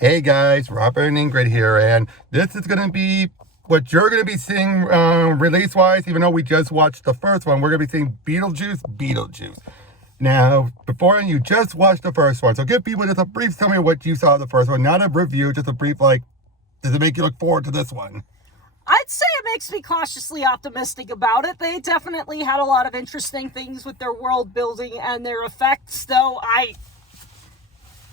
Hey guys, Robert and Ingrid here, and this is going to be what you're going to be seeing release-wise, even though we just watched the first one. We're going to be seeing Beetlejuice. Now, before you just watched the first one, so give people just a brief summary of what you saw of the first one. Not a review, just a brief, does it make you look forward to this one? I'd say it makes me cautiously optimistic about it. They definitely had a lot of interesting things with their world building and their effects, though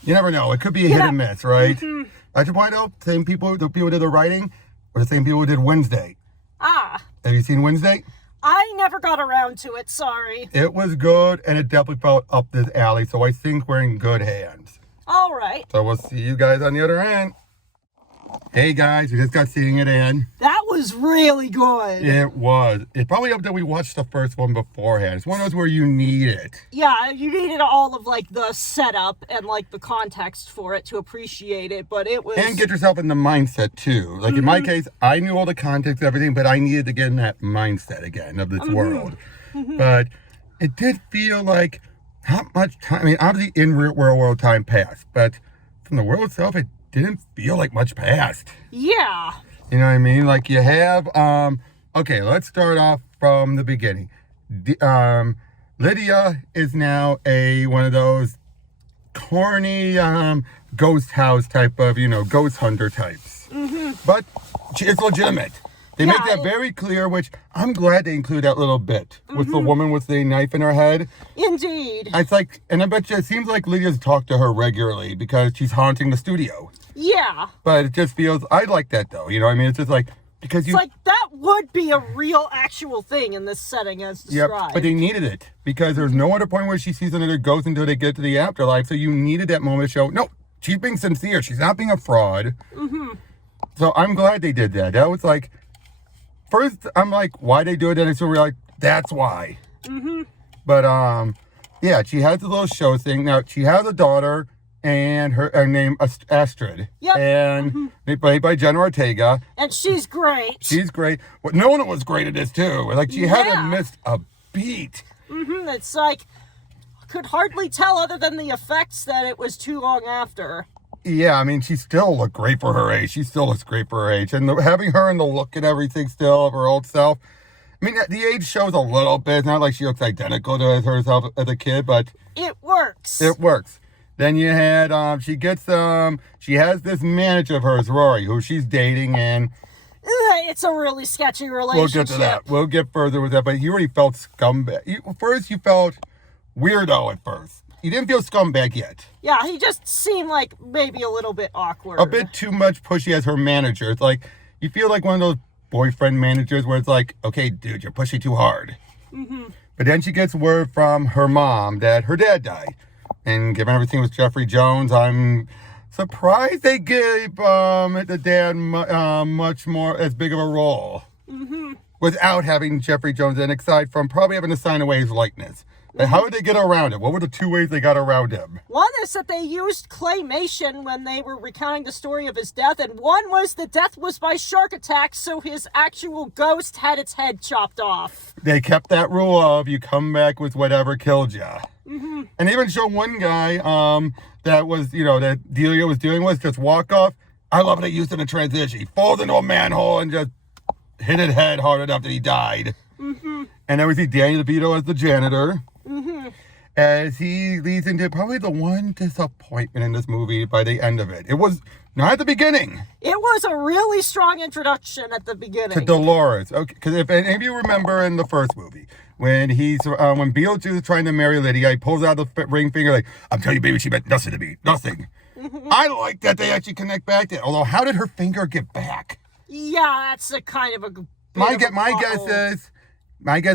You never know. It could be a hit and miss, right? Mm-hmm. I should point out, the people who did the writing were the same people who did Wednesday. Ah. Have you seen Wednesday? I never got around to it, sorry. It was good, and it definitely felt up this alley, so I think we're in good hands. All right. So we'll see you guys on the other end. Hey guys, we just got seeing it in. That was really good. It was. It probably up that we watched the first one beforehand. It's one of those where you need it. Yeah, you needed all of the setup and the context for it to appreciate it, but it was... And get yourself in the mindset too. In my case, I knew all the context and everything, but I needed to get in that mindset again of this world. But it did feel like not much time. I mean, obviously in real world time passed, but from the world itself, it didn't feel like much passed. Yeah. You know what I mean? You have, okay, let's start off from the beginning. Lydia is now one of those corny, ghost house type of, ghost hunter types. But it's legitimate. They make that very clear, which I'm glad they include that little bit with the woman with the knife in her head. Indeed. It's and I bet you it seems like Lydia's talked to her regularly because she's haunting the studio. Yeah. But it just feels, I like that though, you know what I mean? It's just because you... It's that would be a real actual thing in this setting as described. Yeah, but they needed it because there's no other point where she sees another ghost until they get to the afterlife. So you needed that moment to show, no, she's being sincere. She's not being a fraud. So I'm glad they did that. That was first I'm why they do it? And I sort of realized that's why. But yeah, she has a little show thing. Now she has a daughter and her name Astrid. Yep. And they played by Jenna Ortega. And she's great. She's great. Well, Nona was great at this too. She hadn't missed a beat. It's could hardly tell other than the effects that it was too long after. Yeah, I mean, she still looked great for her age. She still looks great for her age. And having her in the look and everything still of her old self. I mean, the age shows a little bit. It's not like she looks identical to herself as a kid, but... It works. It works. Then you had, she has this manager of hers, Rory, who she's dating, and... It's a really sketchy relationship. We'll get to that. We'll get further with that, but you already felt scumbag. First, you felt weirdo at first. You didn't feel scumbag yet. Yeah, he just seemed maybe a little bit awkward. A bit too much pushy as her manager. It's you feel like one of those boyfriend managers where it's okay, dude, you're pushing too hard. But then she gets word from her mom that her dad died. And given everything with Jeffrey Jones, I'm surprised they gave the dad much more as big of a role. Without having Jeffrey Jones in, aside from probably having to sign away his likeness. How did they get around it? What were the two ways they got around him? One is that they used claymation when they were recounting the story of his death, and one was the death was by shark attack, so his actual ghost had its head chopped off. They kept that rule of you come back with whatever killed you. And they even showed one guy that was, that Delia was dealing with, just walk off. I love it they used in a transition. He falls into a manhole and just hit his head hard enough that he died. And then we see Danny DeVito as the janitor. As he leads into probably the one disappointment in this movie by the end of it. It was not at the beginning. It was a really strong introduction at the beginning. To Dolores. Okay, because if any of you remember in the first movie, when when Beetlejuice is trying to marry Lydia, he pulls out the ring finger I'm telling you, baby, she meant nothing to me. Nothing. I like that they actually connect back to it. Although, how did her finger get back? Yeah, that's a kind of a... My guess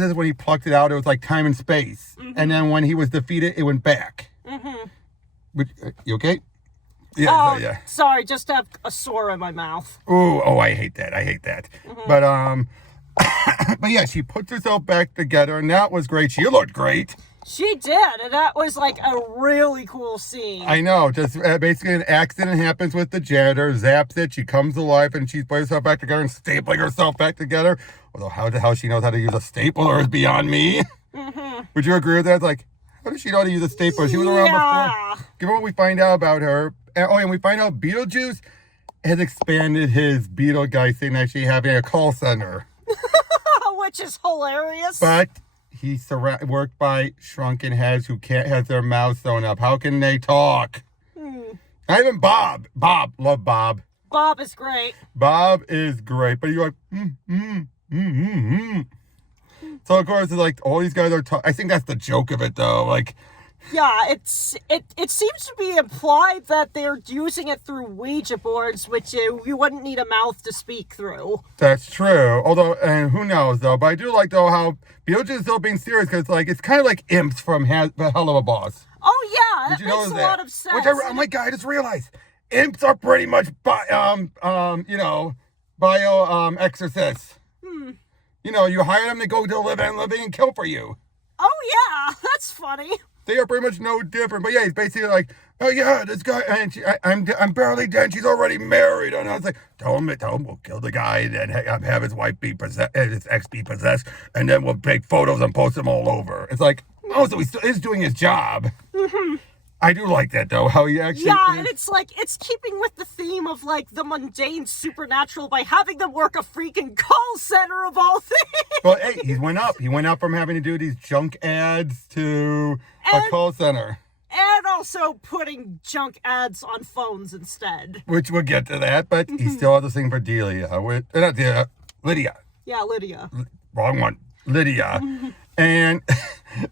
is when he plucked it out, it was like time and space. And then when he was defeated, it went back. You okay? Yeah, yeah. Sorry, just have a sore in my mouth. Oh, I hate that. But, but yeah, she puts herself back together, and that was great. She looked great. She did, and that was a really cool scene. I know, just basically an accident happens with the janitor, zaps it, she comes to life, and she puts herself back together and stapling herself back together. Although how the hell she knows how to use a stapler is beyond me. Would you agree with that? How does she know how to use a stapler? She was around before. Given what we find out about her, and we find out Beetlejuice has expanded his Beetlegeist thing, actually having a call center. Which is hilarious. But he's worked by shrunken heads who can't have their mouths sewn up. How can they talk? Not even Bob. Love Bob. Bob is great. Bob is great, but you're like, So of course, it's like all these guys are talking. I think that's the joke of it, though. Like, yeah, it seems to be implied that they're using it through Ouija boards, which you wouldn't need a mouth to speak through. That's true. Although, and who knows though? But I do like though how Beetlejuice is still being serious because it's kind of like imps from The Hell of a Boss. Oh yeah, that makes a lot of sense. Oh my god, I just realized imps are pretty much bio exorcists. You hire them to go to living and kill for you. Oh yeah, that's funny. They are pretty much no different. But yeah, he's basically like, oh yeah, this guy, and I'm barely dead. She's already married. And I was like, tell him we'll kill the guy and then have his wife be possessed, his ex be possessed, and then we'll take photos and post them all over. It's like, oh, so he still is doing his job. I do like that though, how he actually. Yeah, and it's like it's keeping with the theme of like the mundane supernatural by having them work a freaking call center of all things. Well, hey, he went up. He went up from having to do these junk ads to a call center. And also putting junk ads on phones instead. Which we'll get to that, but he still has the thing for Delia. Not Delia, Lydia. Yeah, Lydia. Wrong one. Lydia. And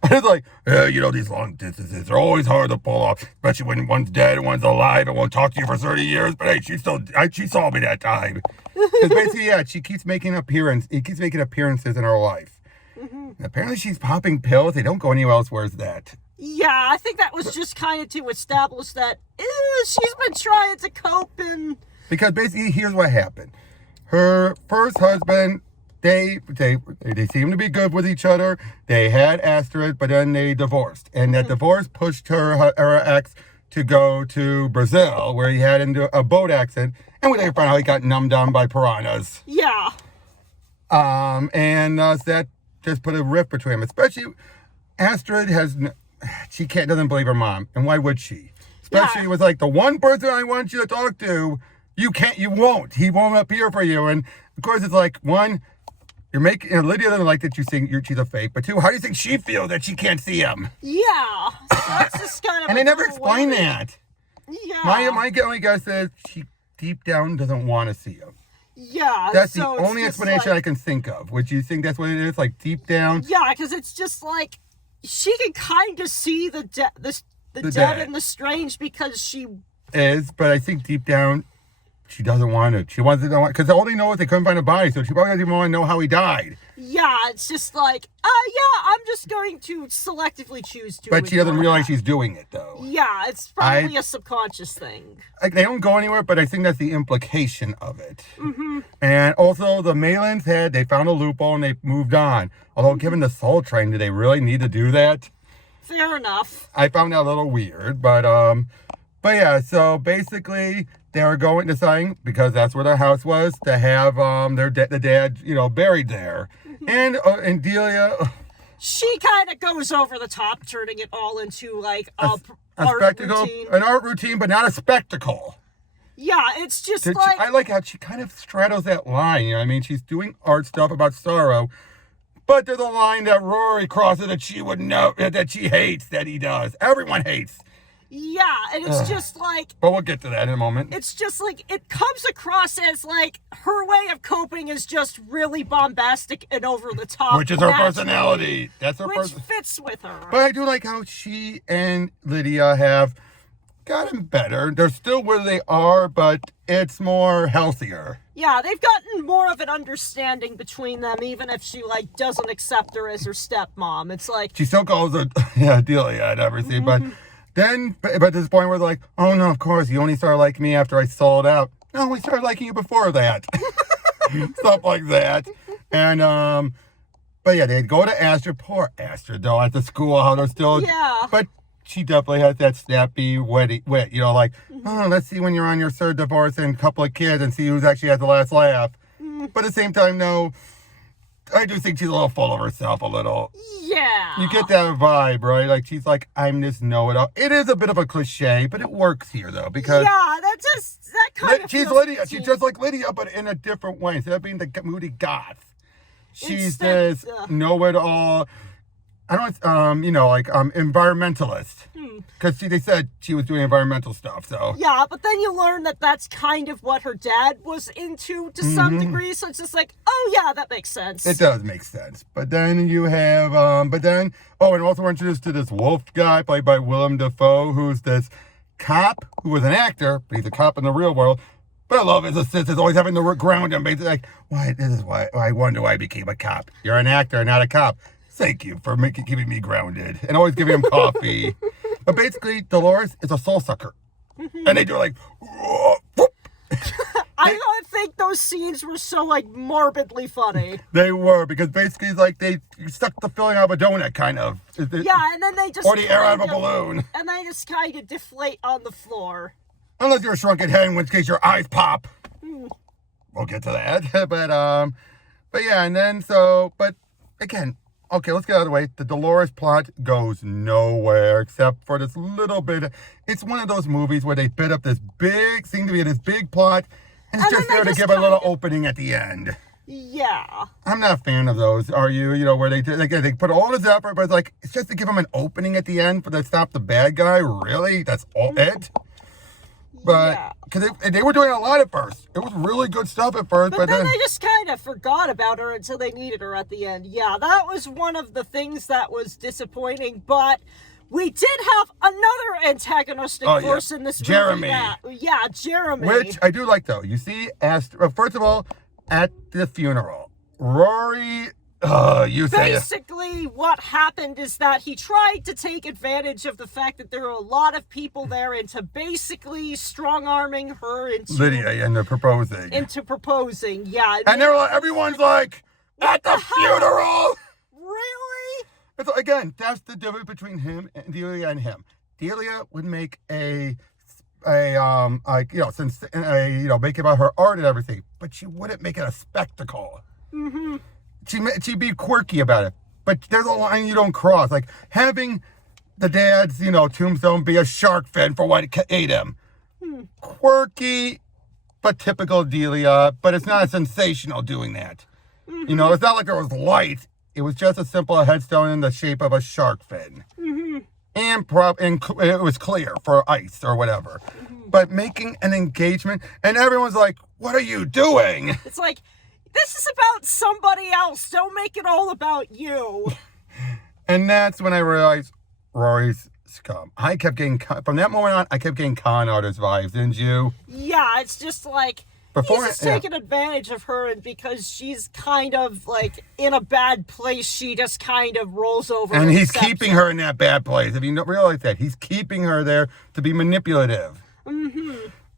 I was like, these long distances are always hard to pull off, especially when one's dead and one's alive and won't talk to you for 30 years. But hey, she saw me that time. Because basically, yeah, he keeps making appearances in her life. And apparently she's popping pills. They don't go anywhere else. Where's that? Yeah, I think that was just kind of to establish that she's been trying to cope and... Because basically, here's what happened. Her first husband... They seemed to be good with each other. They had Astrid, but then they divorced. And that divorce pushed her ex to go to Brazil, where he had into a boat accident. And we later found out he got numbed down by piranhas. Yeah. And that just put a rift between them. Especially, Astrid doesn't believe her mom. And why would she? Especially, it was like, the one person I want you to talk to, he won't appear for you. And of course, it's like, one... Lydia doesn't like that you think she's a fake, but two, how do you think she feels that she can't see him? Yeah, so that's just kind of. And they never explain that. Yeah. My only guess is she deep down doesn't want to see him. Yeah. That's the only explanation I can think of. Would you think that's what it is? Like deep down? Yeah, because it's just like she can kind of see the dead and the strange because she is, but I think deep down. She doesn't want it. She wants to know because all they know is they couldn't find a body, so she probably doesn't even want to know how he died. Yeah, it's just like, I'm just going to selectively choose to. But she doesn't realize she's doing it, though. Yeah, it's probably a subconscious thing. Like they don't go anywhere, but I think that's the implication of it. And also, the Malins they found a loophole and they moved on. Although, given the Soul Train, do they really need to do that? Fair enough. I found that a little weird, but yeah. So basically. They were deciding, because that's where their house was, to have the dad, buried there. And Delia... She kind of goes over the top, turning it all into, like, a art spectacle, routine. An art routine, but not a spectacle. Yeah, it's just like... I like how she kind of straddles that line, you know what I mean? She's doing art stuff about sorrow, but there's a line that Rory crosses that she would know, that she hates, that he does. Everyone hates. Yeah, and it's just like... But we'll get to that in a moment. It's just like, it comes across as like, her way of coping is just really bombastic and over the top. Which is her personality. That's her Which fits with her. But I do like how she and Lydia have gotten better. They're still where they are, but it's more healthier. Yeah, they've gotten more of an understanding between them, even if she, like, doesn't accept her as her stepmom. It's like... She still calls her, Delia and everything, but... Then, but at this point, we're like, oh no, of course, you only started liking me after I sold out. No, we started liking you before that. Stuff like that. And, but yeah, they'd go to Astrid. Poor Astrid, though, at the school, how they're still... Yeah. But she definitely has that snappy wit, like, oh, let's see when you're on your third divorce and a couple of kids and see who's actually has the last laugh. But at the same time, no... I do think she's a little full of herself, a little. Yeah. You get that vibe, right? Like, she's like, I'm this know-it-all. It is a bit of a cliche, but it works here, though, because... Yeah, that kind of she's Lydia. She's just like Lydia, but in a different way. Instead of being the moody goth, she's this know-it-all... I don't, environmentalist. Because they said she was doing environmental stuff, so. Yeah, but then you learn that that's kind of what her dad was into to some degree, so it's just like, oh yeah, that makes sense. It does make sense. But then you have, and also we're introduced to this wolf guy played by Willem Dafoe, who's this cop who was an actor, but he's a cop in the real world. But I love his assistants always having to ground him, basically like, this is why I wonder why I became a cop. You're an actor, not a cop. Thank you for keeping me grounded. And always giving him coffee. But basically, Dolores is a soul sucker. And they do like, whoop. I don't think those scenes were so, morbidly funny. They were, because basically it's like they stuck the filling out of a donut, kind of. Yeah, and then they just... Or the air out of a balloon. And they just kind of deflate on the floor. Unless you're a shrunken head, in which case your eyes pop. We'll get to that. But yeah, and then but again... Okay, let's get out of the way. The Dolores plot goes nowhere except for this little bit. It's one of those movies where they bit up this big plot, and it's just there to give a little opening at the end. Yeah. I'm not a fan of those, are you? You know, where they put all this effort, but it's just to give them an opening at the end to stop the bad guy? Really? That's all it? But, because they were doing a lot at first. It was really good stuff at first. But then they just kind of forgot about her until they needed her at the end. Yeah, that was one of the things that was disappointing. But we did have another antagonistic force in this movie. Jeremy. Jeremy. Which I do like, though. You see, Astrid, first of all, at the funeral, Rory... Basically, what happened is that he tried to take advantage of the fact that there were a lot of people there into basically strong-arming her into... Lydia, into proposing. Yeah. And everyone's like, at the funeral! Really? It's, again, that's the difference between him and Delia and him. Delia would make make it about her art and everything, but she wouldn't make it a spectacle. She'd be quirky about it, but there's a line you don't cross. Like having the dad's, tombstone be a shark fin for what ate him. Quirky, but typical Delia, but it's not sensational doing that. It's not like there was light. It was just a simple headstone in the shape of a shark fin. And it was clear for ice or whatever. But making an engagement, and everyone's like, what are you doing? It's like... This is about somebody else. Don't make it all about you. And that's when I realized Rory's scum. From that moment on, I kept getting con artist vibes, didn't you? Yeah, it's just like, he's just taking advantage of her, and because she's kind of, in a bad place, she just kind of rolls over. And he's keeping her in that bad place. If you don't realize that, he's keeping her there to be manipulative.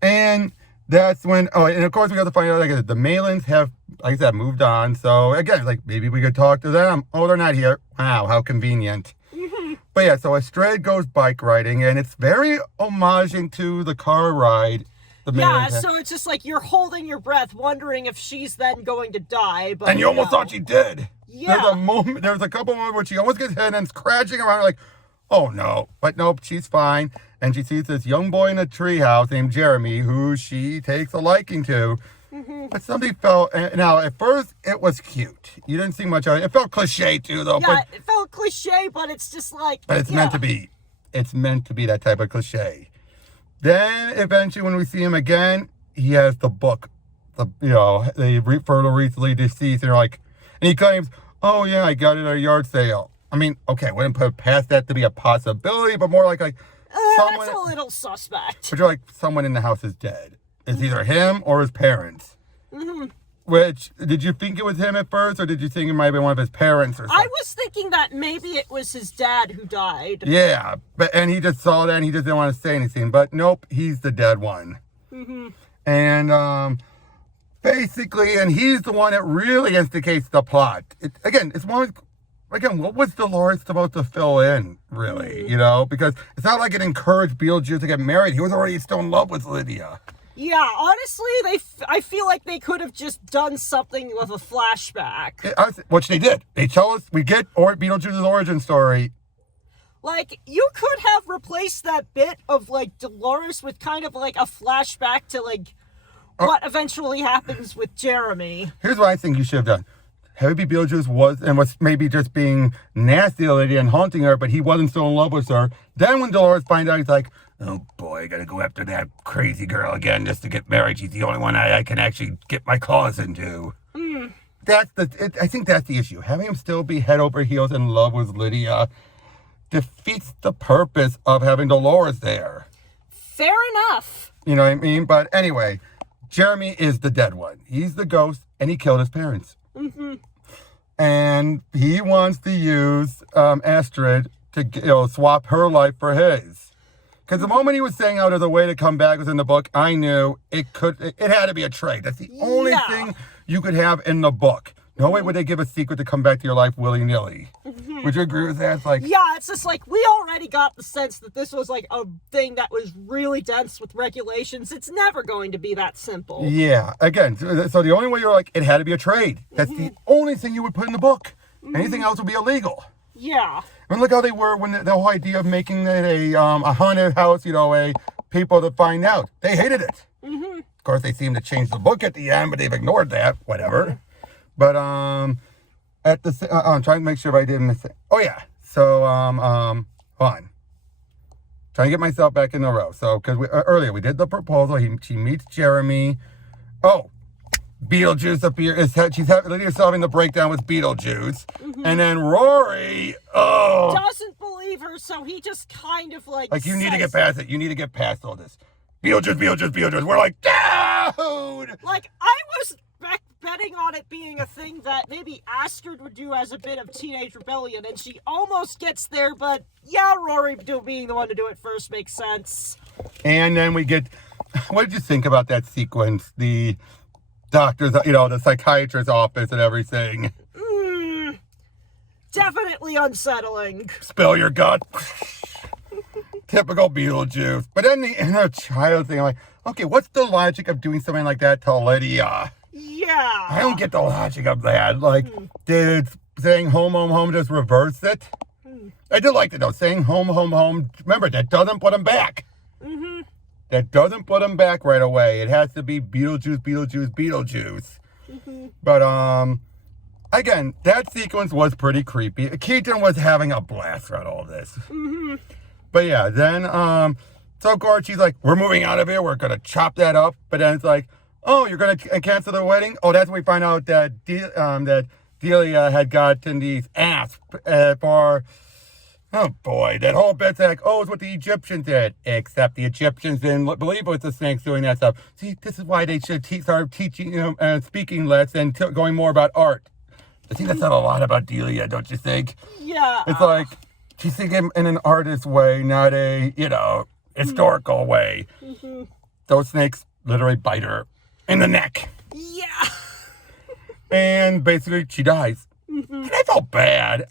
And that's when, and of course we got to find out, the Malins have, like I said, moved on. So again, maybe we could talk to them. Oh, they're not here. Wow, how convenient. But yeah, so Astrid goes bike riding, and it's very homaging to the car ride. So it's just like you're holding your breath, wondering if she's then going to die. But and you almost thought she did. Yeah. There's a couple moments where she almost gets hit and is crashing around, like, oh no. But nope, she's fine. And she sees this young boy in a treehouse named Jeremy, who she takes a liking to. But something felt... Now, at first, it was cute. You didn't see much of it. It felt cliche, too, though. Yeah, it felt cliche, but it's just like... But it's meant to be. It's meant to be that type of cliche. Then, eventually, when we see him again, he has the book. The fertile recently deceased. And he claims, oh, yeah, I got it at a yard sale. I mean, okay, I wouldn't put past that to be a possibility, but more like that's a little suspect. But you're like, someone in the house is dead. It's either him or his parents. Which, did you think it was him at first, or did you think it might be one of his parents or something? I was thinking that maybe it was his dad who died. Yeah, and he just saw that and he just didn't want to say anything. But nope, he's the dead one. And basically, and he's the one that really instigates the plot. What was Dolores supposed to fill in, really? Because it's not like it encouraged Beetlejuice to get married. He was already still in love with Lydia. Yeah, honestly, I feel like they could have just done something with a flashback. Which they did. They tell us, we get Beetlejuice's origin story. Like, you could have replaced that bit of, like, Dolores with kind of, like, a flashback to, like, what eventually happens with Jeremy. Here's what I think you should have done. Maybe Beetlejuice was maybe just being nasty to Lydia and haunting her, but he wasn't still in love with her. Then when Dolores finds out, he's like, oh boy, I gotta go after that crazy girl again just to get married. She's the only one I can actually get my claws into. I think that's the issue. Having him still be head over heels in love with Lydia defeats the purpose of having Dolores there. Fair enough. You know what I mean? But anyway, Jeremy is the dead one. He's the ghost, and he killed his parents. And he wants to use Astrid to swap her life for his. Because the moment he was saying how there's a way to come back was in the book, I knew it had to be a trade. That's the only thing you could have in the book. No way would they give a secret to come back to your life willy-nilly. Would you agree with that? It's just like, we already got the sense that this was like a thing that was really dense with regulations. It's never going to be that simple. Yeah, again, so the only way you're like, it had to be a trade. That's the only thing you would put in the book. Anything else would be illegal. Yeah. I mean, look how they were when the whole idea of making it a haunted house, a people to find out. They hated it. Of course, they seemed to change the book at the end, but they've ignored that. Whatever. But I'm trying to make sure if I didn't miss it. Oh yeah. So hold on. Trying to get myself back in the row. So because earlier we did the proposal. She meets Jeremy. Oh, Beetlejuice appears. Lydia's solving the breakdown with Beetlejuice, and then Rory. Oh, doesn't believe her, so he just kind of like you need to get past it. You need to get past all this. Beetlejuice. We're like, dude. Like, I was betting on it being a thing that maybe Astrid would do as a bit of teenage rebellion, and she almost gets there, but yeah, Rory being the one to do it first makes sense. And then we get, what did you think about that sequence? The doctor's, the psychiatrist's office and everything. Definitely unsettling. Spill your gut. Typical Beetlejuice. But then the inner child thing, I'm like, okay, what's the logic of doing something like that to Lydia? Yeah. I don't get the logic of that. Like, did saying home just reverse it? I did like it though. Saying home. Remember, that doesn't put him back. That doesn't put him back right away. It has to be Beetlejuice. But, again, that sequence was pretty creepy. Keaton was having a blast throughout all this. But yeah, then, so of course she's like, we're moving out of here. We're going to chop that up. But then it's like, oh, you're going to cancel the wedding? Oh, that's when we find out that that Delia had gotten these asks for, oh boy, that whole bit's like, oh, it's what the Egyptians did. Except the Egyptians didn't believe it was the snakes doing that stuff. See, this is why they should start teaching, speaking less and going more about art. I think that's not a lot about Delia, don't you think? Yeah. It's like, she's thinking in an artist way, not a, historical way. Those snakes literally bite her in the neck. Yeah. And basically, she dies. And I felt bad.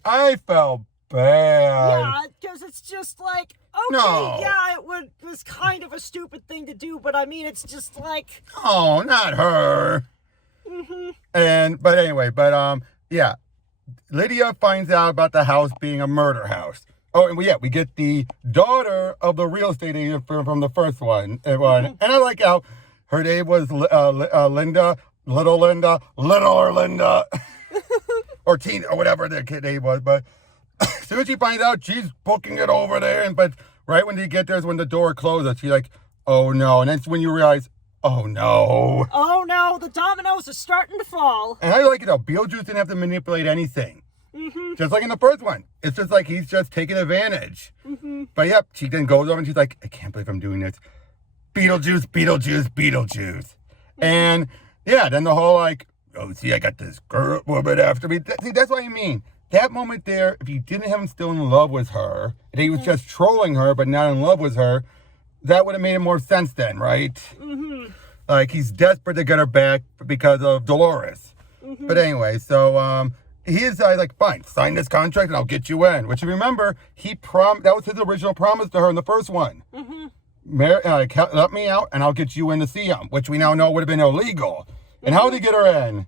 Yeah, because it's just like, okay, yeah, it was kind of a stupid thing to do, but I mean, it's just like... Oh, not her. But anyway, yeah. Lydia finds out about the house being a murder house. Oh, and we get the daughter of the real estate agent from the first one. And I like how her name was Linda, Little Linda, or Tina, or whatever their kid name was. But as soon as she finds out, she's booking it over there. But right when they get there is when the door closes. She's like, oh no. And that's when you realize, oh no. Oh no, the dominoes are starting to fall. And I like it how Beetlejuice didn't have to manipulate anything. Just like in the first one. It's just like he's just taking advantage. But yep, she then goes over and she's like, I can't believe I'm doing this. Beetlejuice. And yeah, then the whole like, oh, see, I got this girl woman after me. See, that's what I mean. That moment there, if you didn't have him still in love with her, and he was just trolling her but not in love with her, that would have made more sense then, right? Like, he's desperate to get her back because of Dolores. But anyway, so he is like, fine, sign this contract and I'll get you in. Which, you remember, that was his original promise to her in the first one. let me out and I'll get you in to see him, which we now know would have been illegal. And how did he get her in?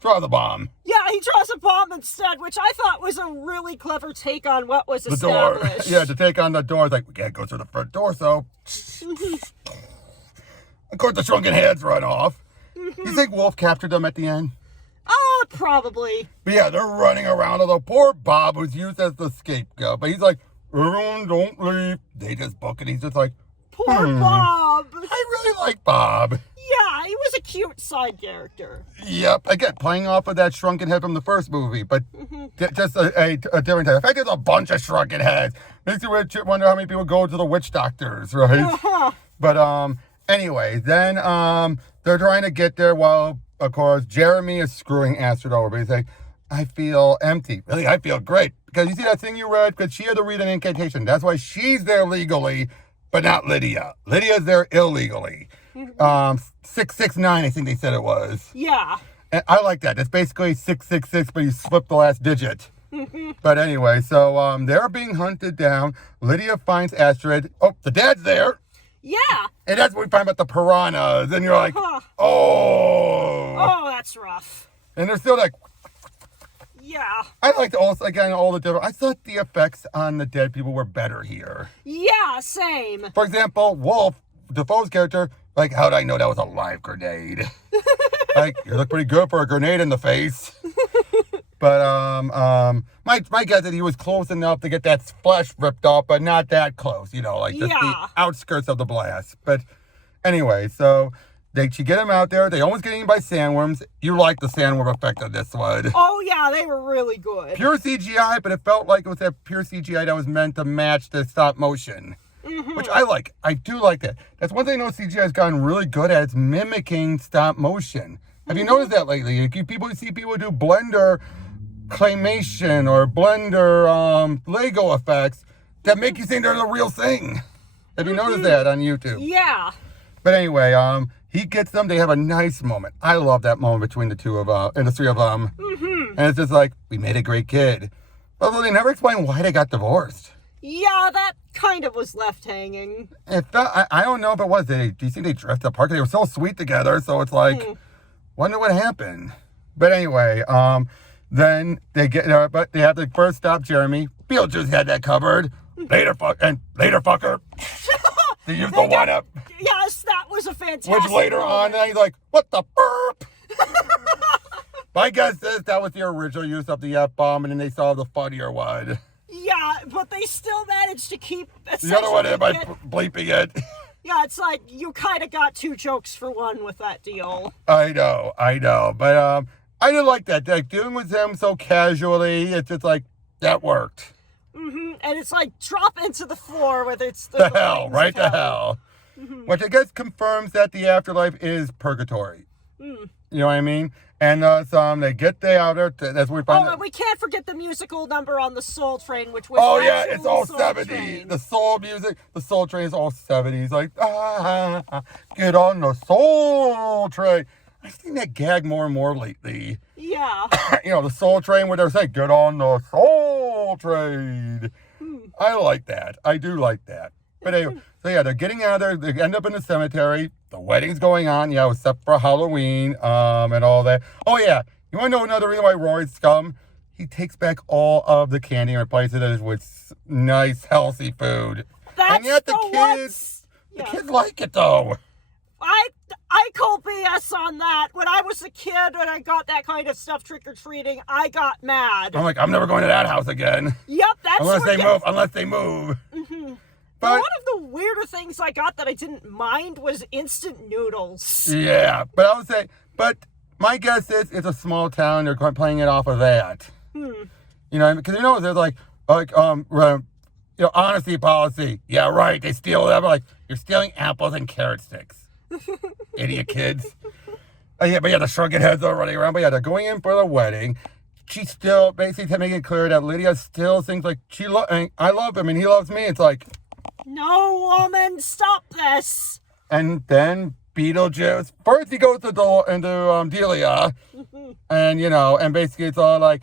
Draw the bomb. Yeah, he draws a bomb instead, which I thought was a really clever take on what was The door. established. Yeah, to take on the door. It's like, we can't go through the front door, so... Of course, the shrunken heads run off. You think Wolf captured them at the end? Probably. But yeah, they're running around. Although poor Bob, who's used as the scapegoat, but he's like, everyone don't leave. They just book it. He's just like, Poor Bob. I really like Bob. Yeah, he was a cute side character. Yep. Again, playing off of that shrunken head from the first movie, but just a different type. In fact, there's a bunch of shrunken heads. Makes you wonder how many people go to the witch doctors, right? Uh-huh. But anyway, then they're trying to get there while, of course, Jeremy is screwing Astrid over. But he's like, I feel empty. Really, I feel great. Because you see that thing you read? Because she had to read an incantation. That's why she's there legally, but not Lydia. Lydia's there illegally. 669, I think they said it was. Yeah. And I like that. It's basically 666, but you slip the last digit. But anyway, so they're being hunted down. Lydia finds Astrid. Oh, the dad's there. Yeah. And that's what we find about the piranhas. And you're like, Uh-huh. oh. Oh, that's rough. And they're still like, Yeah. I liked also, again, all the different, I thought the effects on the dead people were better here. Yeah, same. For example, Wolf, Defoe's character, like, how'd I know that was a live grenade? Like, you look pretty good for a grenade in the face. But my guess is he was close enough to get that flesh ripped off, but not that close, you know, like just the outskirts of the blast. But anyway, so she get him out there. They almost get eaten by sandworms. You like the sandworm effect of this one. Oh, yeah, they were really good. Pure CGI, but it felt like it was that pure CGI that was meant to match the stop motion. Which I like. I do like that. That's one thing I know CGI has gotten really good at. It's mimicking stop motion. Have you noticed that lately? You see people do Blender claymation or Blender Lego effects that make you think they're the real thing. Have you noticed that on YouTube? Yeah. But anyway, he gets them. They have a nice moment. I love that moment between the two of and the three of them. And it's just like, we made a great kid. Although they never explain why they got divorced. Yeah, that kind of was left hanging. It felt, I don't know if it was. Do you think they drifted apart? They were so sweet together. So it's like, wonder what happened. But anyway, then they get, but they have to first stop Jeremy. Beetlejuice had that covered. Later, fucker. They used the one up. Yes, that was a fantastic Which later on, he's like, what the burp? My guess is that was the original use of the F-bomb, and then they saw the funnier one. Yeah, but they still managed to keep... The other one in by bleeping it. Yeah, it's like, you kind of got two jokes for one with that deal. I know. But I did like that. Like, dealing with him so casually, it's just like, that worked. And it's like, drop into the floor with its... The hell, right to hell. Which I guess confirms that the afterlife is purgatory. You know what I mean? And they get the outer. That's what we find. Oh, and we can't forget the musical number on the Soul Train, which was it's all Soul 70s. Train. The soul music, the Soul Train is all 70s. Like, get on the Soul Train. I've seen that gag more and more lately. Yeah. You know, the Soul Train where they're saying, get on the Soul Train. I like that. I do like that. But anyway, so yeah, they're getting out of there. They end up in the cemetery. The wedding's going on, except for Halloween, and all that. Oh yeah, you want to know another reason why Rory's scum? He takes back all of the candy and replaces it with nice, healthy food. That's and yet the kids like it though. I call BS on that. When I was a kid, when I got that kind of stuff trick-or-treating, I got mad. I'm like, I'm never going to that house again. Yep, that's Unless they move. But one of the weirder things I got that I didn't mind was instant noodles. Yeah, but I would say, my guess is it's a small town. They're playing it off of that. You know, because there's like honesty policy. Yeah, right. They steal them. Like, you're stealing apples and carrot sticks. Idiot kids. The shrunken heads are running around. But yeah, they're going in for the wedding. She's still basically making it clear that Lydia still thinks like I love him and he loves me. It's like, no, woman, stop this. And then Beetlejuice, first he goes to Delia, and basically it's all like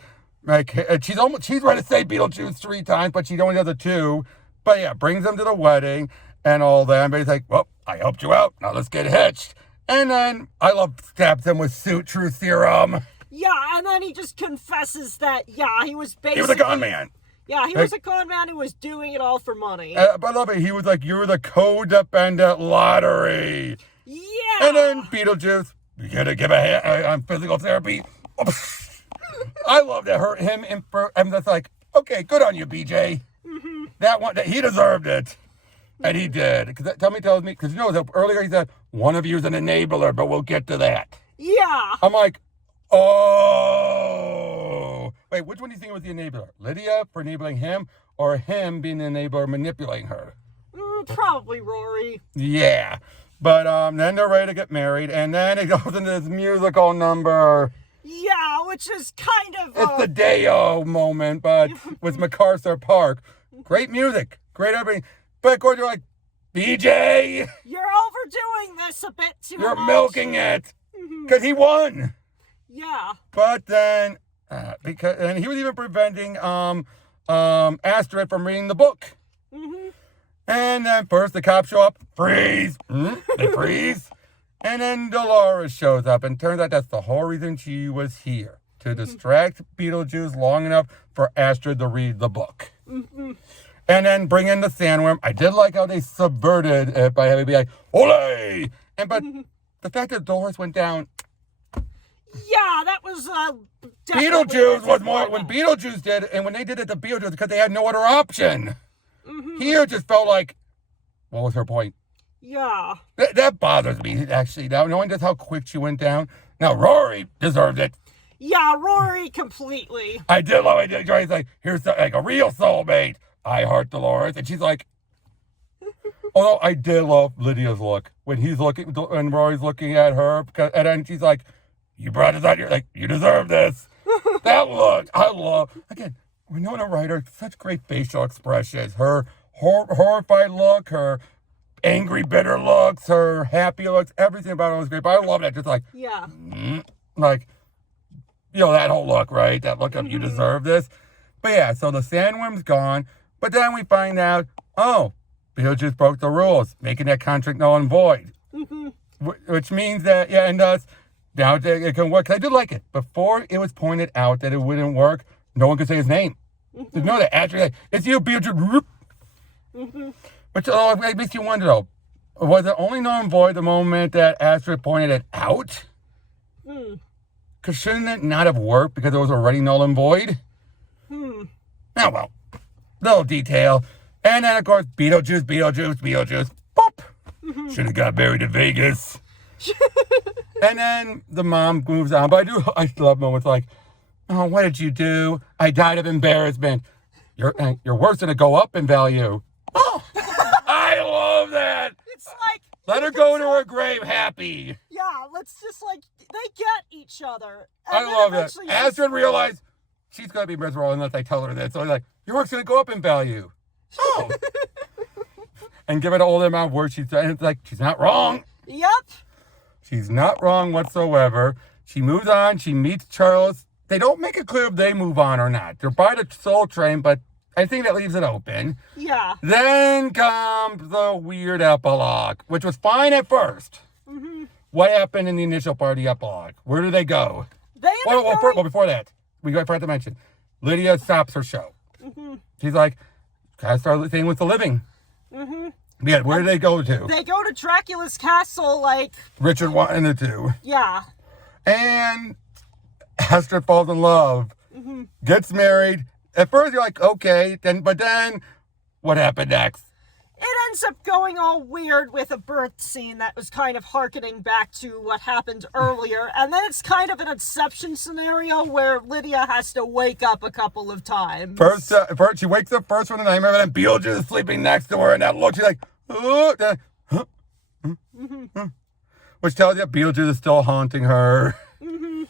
she's ready to say Beetlejuice 3 times, but she only does it 2. But yeah, brings him to the wedding, and all that. But he's like, well, I helped you out. Now let's get hitched. And then I love stabs him with suit truth serum. Yeah, and then he just confesses that, yeah, he was basically... He was a con man. Yeah, he was a con man who was doing it all for money. But I love it. He was like, you're the codependent lottery. Yeah. And then Beetlejuice, you gotta give a hand on physical therapy. I love that. I'm just like, okay, good on you, BJ. Mm-hmm. That one, he deserved it. And he did. Because tells me, because earlier he said, one of you is an enabler, but we'll get to that. Yeah. I'm like, oh. Wait, which one do you think was the enabler? Lydia for enabling him, or him being the enabler manipulating her? Probably Rory. Yeah. But then they're ready to get married, and then it goes into this musical number. Yeah, which is kind of... It's the Day-O moment, but with MacArthur Park. Great music. Great everything. But of course, you're like, BJ! You're overdoing this a bit too You're much. milking it. Because he won. Yeah. But then, and he was even preventing Astrid from reading the book. Mm-hmm. And then first the cops show up. Freeze! They freeze. And then Dolores shows up, and turns out that's the whole reason she was here. To distract Beetlejuice long enough for Astrid to read the book. Mm-hmm. And then bring in the sandworm. I did like how they subverted it by having it be like, ole! But the fact that Dolores went down... Yeah, that was... Beetlejuice was more... When Beetlejuice did it, and when they did it to Beetlejuice, because they had no other option. Mm-hmm. Here it just felt like, what was her point? Yeah. That bothers me, actually. Now, knowing just how quick she went down. Now, Rory deserved it. Yeah, Rory completely. I did love it. He's like, here's like a real soulmate. I heart Dolores. And she's like, although I did love Lydia's look. When Rory's looking at her. And then she's like, you brought us out here. Like, you deserve this. That look, I love. Again, Winona Ryder, such great facial expressions. Her horrified look, her angry, bitter looks, her happy looks, everything about it was great. But I love that. Just like, yeah. Like, that whole look, right? That look of you deserve this. But yeah, so the sandworm's gone. But then we find out, Beetlejuice broke the rules, making that contract null and void. Mm-hmm. Which means that, and thus, now it can work. I did like it. Before it was pointed out that it wouldn't work, no one could say his name. Mm-hmm. No, that actually, like, it's you, Beetlejuice. Mm-hmm. Which it makes you wonder, though, was it only null and void the moment that Astrid pointed it out? Because shouldn't it not have worked because it was already null and void? Oh, well. Little detail. And then, of course, Beetlejuice. Boop! Should have got married in Vegas. And then the mom moves on. But I love moments like, oh, what did you do? I died of embarrassment. Your work's going to go up in value. Oh, I love that. It's like... Let her go to her grave happy. Yeah, let's just they get each other. I love that. Astrid realized she's going to be miserable unless I tell her this. So he's like, your work's going to go up in value. Oh. And give it all the amount of work she's done. And it's like, she's not wrong. Yep. She's not wrong whatsoever. She moves on. She meets Charles. They don't make it clear if they move on or not. They're by the Soul Train, but I think that leaves it open. Yeah. Then comes the weird epilogue, which was fine at first. Mm-hmm. What happened in the initial part of the epilogue? Where do they go? Before that, we forgot to mention, Lydia stops her show. Mm-hmm. She's like, gotta start thing with the living. Mm-hmm. Yeah, where do they go to? They go to Dracula's castle, Richard wanted to. Yeah. And Astrid falls in love. Mm-hmm. Gets married. At first you're like, okay, but then what happened next? It ends up going all weird with a birth scene that was kind of harkening back to what happened earlier. And then it's kind of an Inception scenario where Lydia has to wake up a couple of times. First she wakes up first from the nightmare, and then Beetlejuice is sleeping next to her, and that look, she's like, which tells you Beetlejuice is still haunting her. Mm-hmm.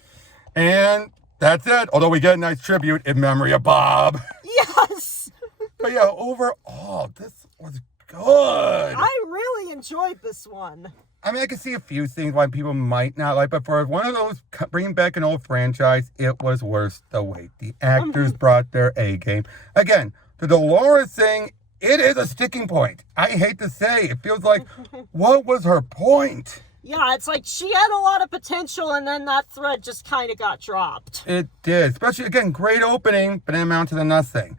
And that's it. Although we get a nice tribute in memory of Bob. Yes! But yeah, overall, this was good. I really enjoyed this one. I mean, I can see a few things why people might not like, but for one of those bringing back an old franchise, it was worth the wait. The actors brought their A game. Again, the Dolores thing it is a sticking point. I hate to say, it feels like, what was her point? Yeah, it's like she had a lot of potential and then that thread just kind of got dropped. It did. Especially, again, great opening, but it amounted to nothing.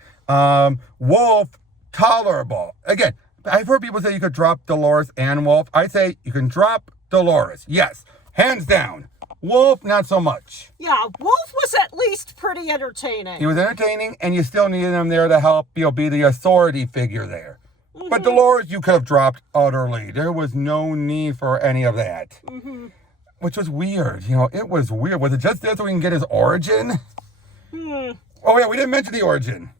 Wolf, tolerable. Again, I've heard people say you could drop Dolores and Wolf. I say you can drop Dolores. Yes, hands down. Wolf, not so much. Yeah, Wolf was at least pretty entertaining. He was entertaining, and you still needed him there to help, be the authority figure there. But Dolores, you could have dropped utterly. There was no need for any of that. Which was weird. It was weird. Was it just there so we can get his origin? Oh, yeah, we didn't mention the origin.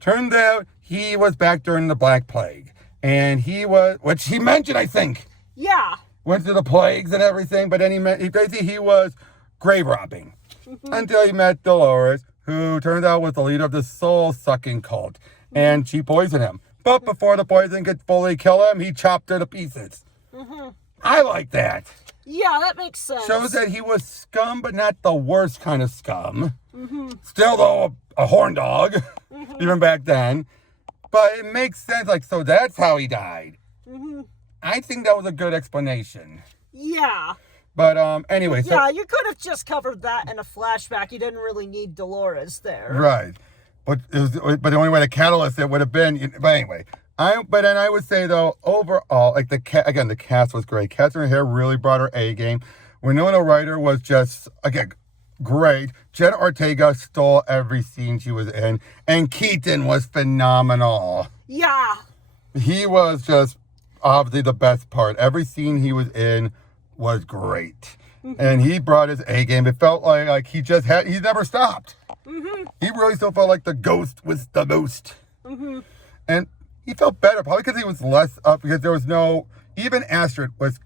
Turned out he was back during the Black Plague. And he was, which he mentioned, I think. Yeah. Went through the plagues and everything, but then he was grave robbing. Until he met Dolores, who turned out was the leader of the soul-sucking cult. And she poisoned him. But before the poison could fully kill him, he chopped her to pieces. I like that. Yeah, that makes sense. Shows that he was scum, but not the worst kind of scum. Still, though, a horn dog, even back then. But it makes sense, so that's how he died. I think that was a good explanation. Yeah. But, anyway. Yeah, you could have just covered that in a flashback. You didn't really need Dolores there. Right. But the only way to catalyst it would have been, but anyway. But then I would say, though, overall, the cast was great. Catherine Hare really brought her A game. Winona Ryder was just, again, great. Jenna Ortega stole every scene she was in. And Keaton was phenomenal. Yeah. He was just obviously the best part. Every scene he was in was great. And he brought his A game. It felt like he never stopped. He really still felt like the ghost was the most. And he felt better, probably because he was less up, because there was no, even Astrid was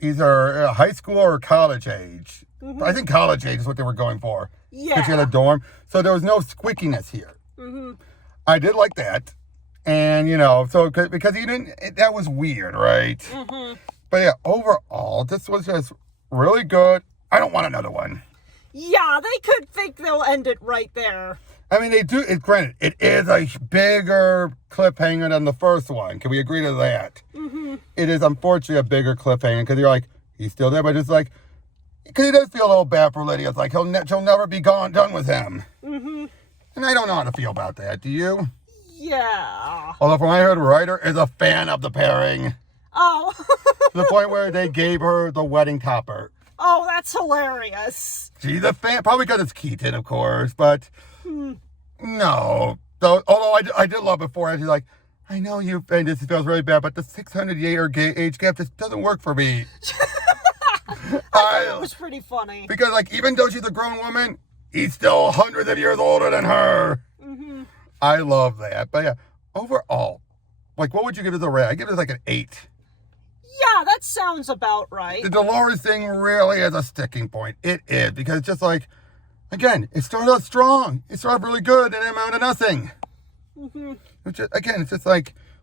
either high school or college age. I think college age is what they were going for. Yeah. Because she had a dorm. So there was no squeakiness here. I did like that. And, so, because he didn't, that was weird, right? But yeah, overall, this was just really good. I don't want another one. Yeah, they could think they'll end it right there. I mean, they do, granted, it is a bigger cliffhanger than the first one. Can we agree to that? It is, unfortunately, a bigger cliffhanger, because you're like, he's still there, but it's like, because he does feel a little bad for Lydia. It's like, she'll never be done with him. And I don't know how to feel about that. Do you? Yeah. Although, from what I heard, Ryder is a fan of the pairing. Oh. To the point where they gave her the wedding topper. Oh, that's hilarious. She's a fan, probably because it's Keaton, of course, but no. So, although I did love before, she's like, I know you, and this feels really bad, but the 600-year age gap just doesn't work for me. I thought it was pretty funny. Because, even though she's a grown woman, he's still hundreds of years older than her. I love that. But yeah, overall, what would you give it a rate? I give it an 8. Yeah, that sounds about right. The Dolores thing really is a sticking point. It is, because it's just again, it started out strong. It started really good, and it amounted to nothing. Again, it's just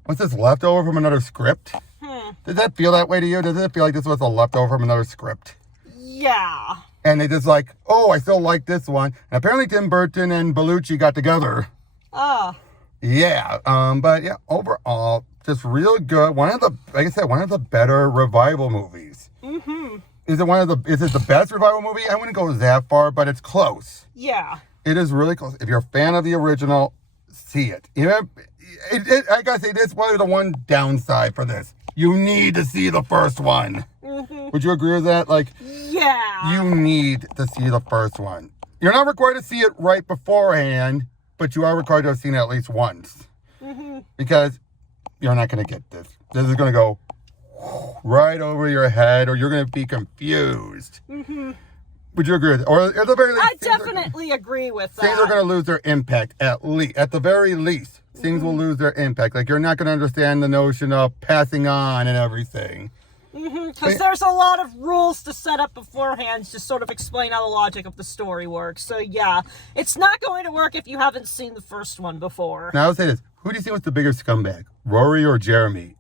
was this leftover from another script? Does that feel that way to you? Does it feel like this was a leftover from another script? Yeah. And they just oh, I still like this one. And apparently Tim Burton and Bellucci got together. Yeah. But yeah, overall, just real good. Like I said, one of the better revival movies. Is it the best revival movie? I wouldn't go that far, but it's close. Yeah. It is really close. If you're a fan of the original, see it. I gotta say, this is probably the one downside for this. You need to see the first one. Would you agree with that? Yeah. You need to see the first one. You're not required to see it right beforehand, but you are required to have seen it at least once. Because you're not going to get this. This is going to go right over your head, or you're going to be confused. Would you agree with that? Or at the very least, I definitely agree with that. Things are going to lose their impact, at the very least. Things will lose their impact. You're not going to understand the notion of passing on and everything. Because there's a lot of rules to set up beforehand to sort of explain how the logic of the story works. So yeah, it's not going to work if you haven't seen the first one before. Now I would say this. Who do you think was the bigger scumbag? Rory or Jeremy?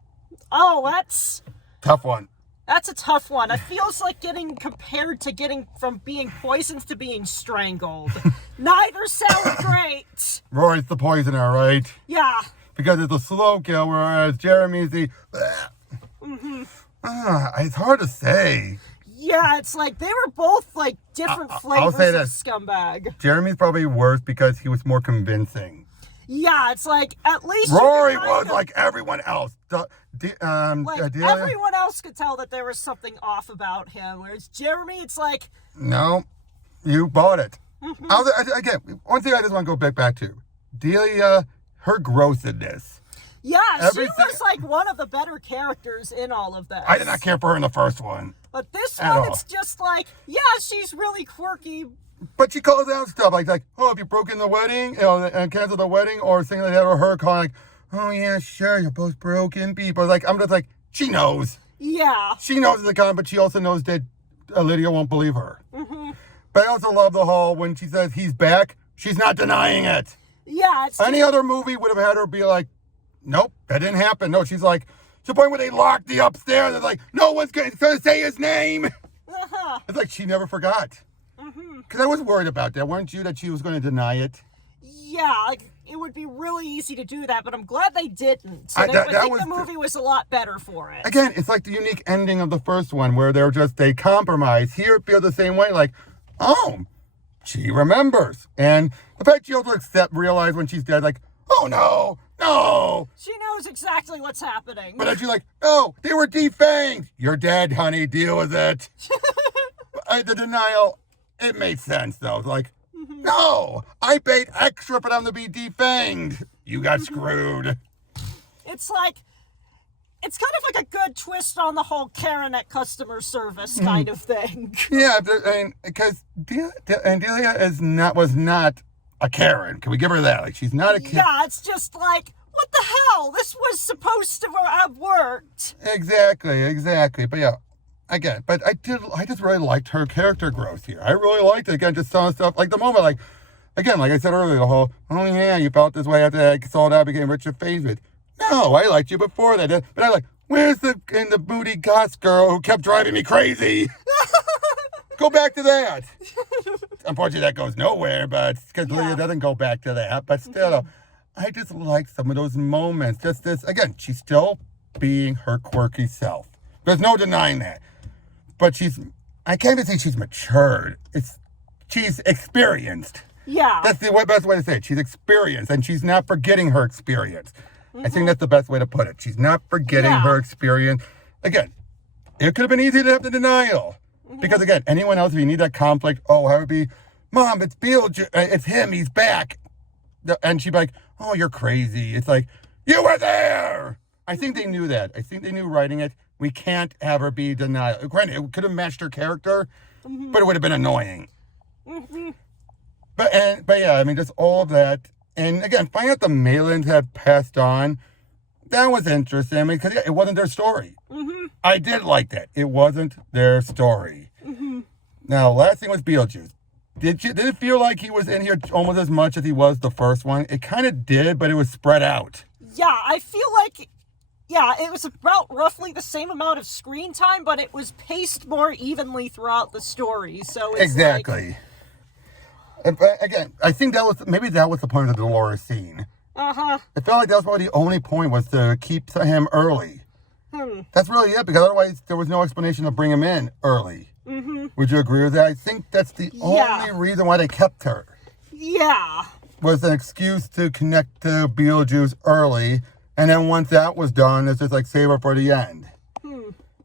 Oh, that's... Tough one. That's a tough one. It feels like compared to getting from being poisoned to being strangled. Neither sound great. Rory's the poisoner, right? Yeah. because it's a slow kill, whereas Jeremy's the. It's hard to say. Yeah, it's like they were both like different flavors I'll say of this. scumbag. Jeremy's probably worse because he was more convincing. Yeah, it's like at least Rory was like everyone else. Everyone else could tell that there was something off about him, whereas Jeremy, it's like no, you bought it. Again, one thing I just want to go back to Delia, her growth in this. Yeah, she was like one of the better characters in all of this. I did not care for her in the first one. But this one, it's just like, yeah, she's really quirky. But she calls out stuff like, oh, have you broken the wedding? And canceled the wedding? Or something like that. Or her calling like, oh, yeah, sure, you're both broken people. Like, I'm just like, she knows. Yeah. She knows the con, but she also knows that Lydia won't believe her. But I also love the whole, when she says he's back, she's not denying it. Yeah. Any other movie would have had her be like, nope, that didn't happen. No, she's like, to the point where they locked the upstairs. It's like, no one's going to say his name. It's like she never forgot. Because I was worried about that. Weren't you, that she was going to deny it? Yeah, like, it would be really easy to do that, but I'm glad they didn't. So I think the movie was a lot better for it. Again, it's like the unique ending of the first one where they compromise. Here it feels the same way, like, oh, she remembers. And the fact she also realize when she's dead, like, oh no. No! She knows exactly what's happening. But as you're like, no, they were defanged. You're dead, honey. Deal with it. The denial, it made sense, though. Like, no, I paid extra for them to be defanged. You got screwed. It's like, it's kind of like a good twist on the whole Karen at customer service kind of thing. Yeah, because Delia was not a Karen. Can we give her that? Like, she's not a Karen. Yeah, it's just like, what the hell? This was supposed to have worked. Exactly. But yeah, again, but I just really liked her character growth here. I really liked it. Again, just some stuff, like the moment, like, again, like I said earlier, the whole, oh yeah, you felt this way after I sold out, became Richard favorite. No, I liked you before that. But I like, where's the booty goss girl who kept driving me crazy? Go back to that. Unfortunately, that goes nowhere, but because Lydia doesn't go back to that. But still, I just like some of those moments. Just this, again, she's still being her quirky self. There's no denying that. But I can't even say she's matured. She's experienced. Yeah. That's the best way to say it. She's experienced, and she's not forgetting her experience. I think that's the best way to put it. She's not forgetting her experience. Again, it could have been easy to have the denial. Because again, anyone else, if you need that conflict, I would be, Mom, it's Beetlejuice, it's him, he's back. And she'd be like, oh, you're crazy. It's like, you were there. I think they knew that. I think they knew writing it. We can't have her be denial. Granted, it could have matched her character, but it would have been annoying. But yeah, I mean, just all of that. And again, finding out the Malins had passed on, that was interesting. I mean, because it wasn't their story. I did like that. It wasn't their story. Now, last thing was Beetlejuice. Did it feel like he was in here almost as much as he was the first one? It kind of did, but it was spread out. Yeah, I feel like, it was about roughly the same amount of screen time, but it was paced more evenly throughout the story. So it's exactly. Again, I think that was the point of the Dolores scene. It felt like that was probably the only point, was to keep him early. That's really it, because otherwise there was no explanation to bring him in early. Would you agree with that? I think that's the only reason why they kept her. Yeah. Was an excuse to connect to Beetlejuice early, and then once that was done, it's just like save her for the end.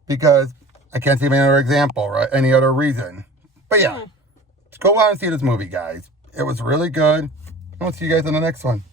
Because I can't think of any other example, right? Any other reason. But yeah, go out and see this movie, guys. It was really good. I'll see you guys in the next one.